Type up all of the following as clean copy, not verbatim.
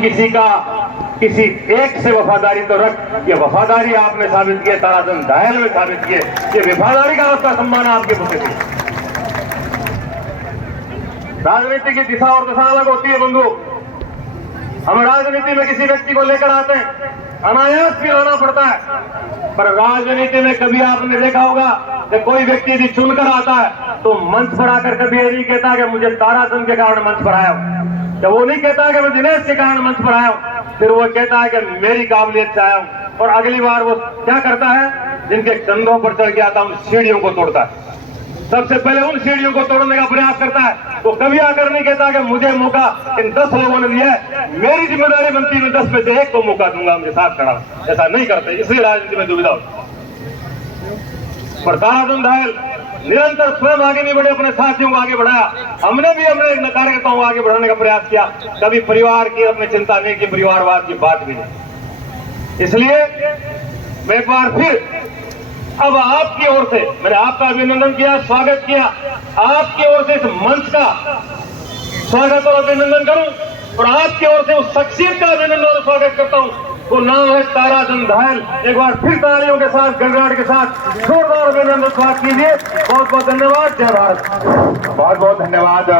किसी का किसी एक से वफादारी तो रख, ये वफादारी आपने साबित किए, ताराचंद दायल में साबित किए। ये वफादारी का आपका सम्मान आपके मुझे थी। राजनीति की दिशा और दशा अलग होती है बंधु। हम राजनीति में किसी व्यक्ति को लेकर आते हैं, अनायास भी आना पड़ता है, पर राजनीति में कभी आपने देखा होगा कि कोई व्यक्ति यदि चुनकर आता है तो मंच पर आकर कभी ये नहीं कहता कि मुझे ताराचंद के कारण मंच पर आया हूं, तो वो नहीं कहता कि मैं दिनेश के कारण मंच पर आया हूं, फिर वो कहता है कि मेरी काबिलियत से आया हूं। और अगली बार वो क्या करता है, जिनके कंधों पर चढ़ के आता उन सीढ़ियों को तोड़ता है, सबसे पहले उन सीढ़ियों को तोड़ने का प्रयास करता है। वो कभी आकर नहीं कहता कि मुझे मौका इन 10 लोगों ने दिया है, मेरी जिम्मेदारी बनती है मैं 10 में से 1 को मौका दूंगा, मुझे साथ खड़ा। ऐसा नहीं करते, इसलिए राजनीति में दुविधा होती। पर ताराचंद दायल निरंतर स्वयं आगे नहीं बढ़े, अपने साथियों को आगे बढ़ाया। हमने भी अपने कार्यकर्ताओं को आगे बढ़ाने का प्रयास किया, कभी परिवार की अपनी चिंता नहीं की, परिवारवाद की बात भी नहीं। इसलिए मैं एक बार फिर अब आपकी ओर से मैंने आपका अभिनंदन किया, स्वागत किया, आपकी ओर से इस मंच का स्वागत और अभिनंदन करूं, और आपकी ओर से उस शख्सियत का अभिनंदन और स्वागत करता हूं। वो नाम है ताराचंद दायल। एक बार फिर तालियों के साथ, गड़गड़ाहट के साथ जोरदार अभिनंदन स्वागत कीजिए। बहुत बहुत धन्यवाद। जय भारत। बहुत बहुत धन्यवाद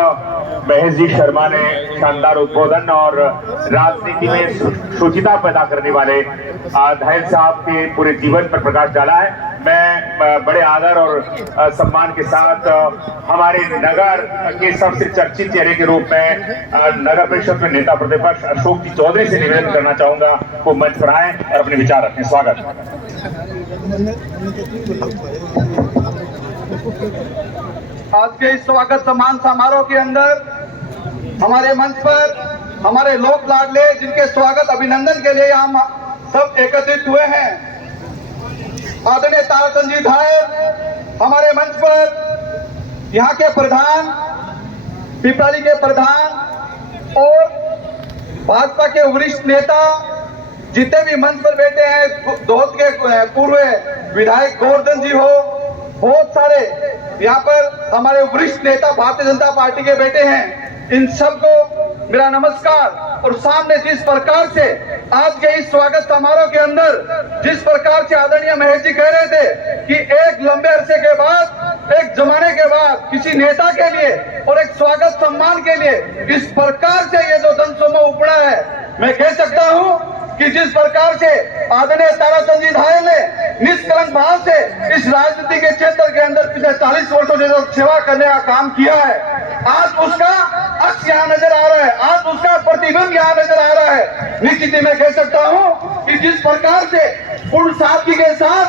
महेश जी शर्मा ने शानदार उद्बोधन और राजनीति में शुचिता पैदा करने वाले दायल साहब के पूरे जीवन पर प्रकाश डाला है। मैं बड़े आदर और सम्मान के साथ हमारे नगर के सबसे चर्चित चेहरे के रूप में नगर परिषद में नेता प्रतिपक्ष अशोक जी चौधरी से निवेदन करना चाहूंगा, वो मंच पर आए और अपने विचार रखें। स्वागत। आज के इस स्वागत सम्मान समारोह के अंदर हमारे मंच पर हमारे लोक लाडले, जिनके स्वागत अभिनंदन के लिए हम सब एकत्रित हुए हैं, आदरणीय ताराचंद जी दायल हमारे मंच पर, यहाँ के प्रधान, पिपराली के प्रधान और भाजपा के वरिष्ठ नेता जितने भी मंच पर बैठे हैं, दोस्त के पूर्व विधायक गोवर्धन जी हो, बहुत सारे यहाँ पर हमारे वरिष्ठ नेता भारतीय जनता पार्टी के बैठे हैं, इन सबको मेरा नमस्कार। और सामने जिस प्रकार से आज के इस स्वागत समारोह के अंदर जिस प्रकार से आदरणीय महेश जी कह रहे थे कि एक लंबे अरसे के बाद, एक जमाने के बाद किसी नेता के लिए और एक स्वागत सम्मान के लिए इस प्रकार से ये जो जनसमूह उपड़ा है, मैं कह सकता हूँ कि जिस प्रकार से आदरणीय ताराचंद जी दायल ने निष्कलंक भाव से इस राजनीति के क्षेत्र के अंदर पिछले 40 वर्षों से जो सेवा करने का काम किया है, आज उसका अक्ष यहाँ नजर आ रहा है, आज उसका प्रतिबिंब यहाँ नजर आ रहा है। निश्चित ही मैं कह सकता हूँ कि जिस प्रकार से पूर्ण सादगी के साथ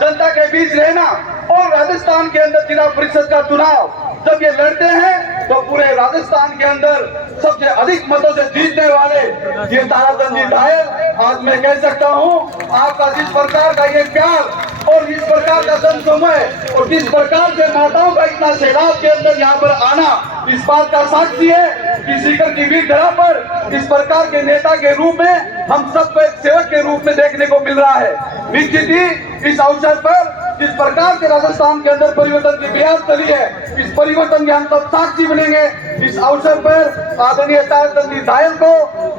जनता के बीच रहना और राजस्थान के अंदर जिला परिषद का चुनाव जब ये लड़ते हैं तो पूरे राजस्थान के अंदर सबसे अधिक मतों से जीतने वाले ये ताराचंद जी दायल, आज मैं कह सकता हूँ आपका जिस प्रकार का ये प्यार और इस प्रकार का जनसमूह और जिस प्रकार से माताओं का इतना सैलाब के अंदर यहाँ पर आना, इस बात का साक्षी है कि सीकर की वीर धरा पर इस प्रकार के नेता के रूप में हम सबको एक सेवक के रूप में देखने को मिल रहा है। निश्चित ही इस अवसर पर जिस प्रकार से राजस्थान के अंदर परिवर्तन की मियाद चली है, इस परिवर्तन के हम सब साक्षी बनेंगे। इस अवसर पर आदरणीय ताराचंद जी दायल को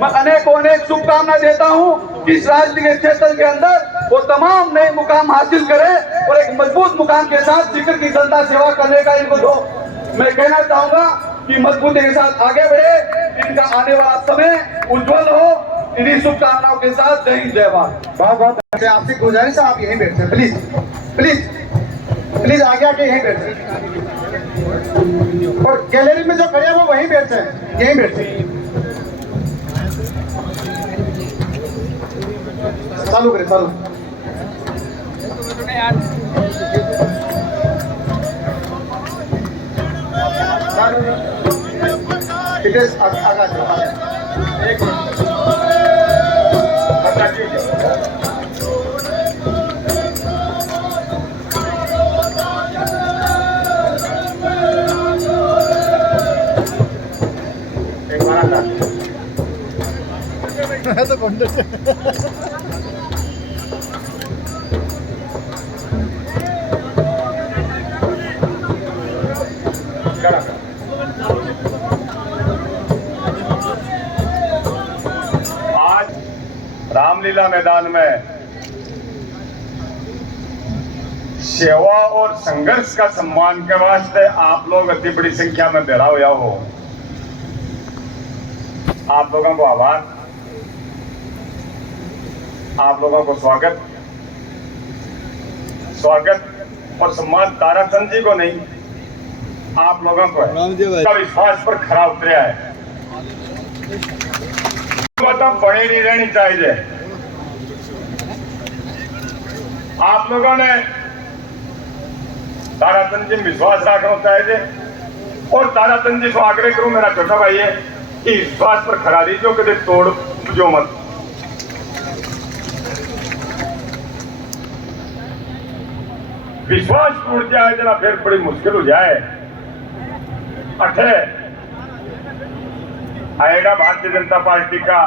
मैं अनेक शुभकामनाएं देता हूं कि इस राजनीतिक क्षेत्र के अंदर वो तमाम नए मुकाम हासिल करें और एक मजबूत मुकाम के साथ सीकर की जनता सेवा करने का इनको दो। मैं कहना चाहूंगा कि मजबूती के साथ आगे बढ़े, इनका आने वाला समय उज्जवल हो। इन्हीं शुभकामनाओं के साथ जय हिंद जय भारत। बहुत बहुत आपसे गुजारिश है, आप यहीं बैठे प्लीज प्लीज प्लीज, आगे आके यहीं बैठे, और गैलरी में जो खड़े हैं वो वहीं बैठे हैं, यहीं बैठे। चालू करें, चालू। तो कौन रामलीला मैदान में सेवा और संघर्ष का सम्मान के वास्ते आप लोग अति बड़ी संख्या में बेरा हुआ हो। आप लोगों को आभार, आप लोगों को स्वागत और सम्मान ताराचंद जी को नहीं, आप लोगों को है का विश्वास पर खरा उतरा है। मतलब बड़े नहीं रहनी चाहिए। आप लोगों ने ताराचंद जी में विश्वास रखना चाहिए और ताराचंद जी को आग्रह करूं, मेरा छोटा भाई है कि विश्वास पर खरा दीजिए, कदे तोड़ जो मत। विश्वास टूट जाए जना फिर बड़ी मुश्किल हो जाए। अठे आएगा भारतीय जनता पार्टी का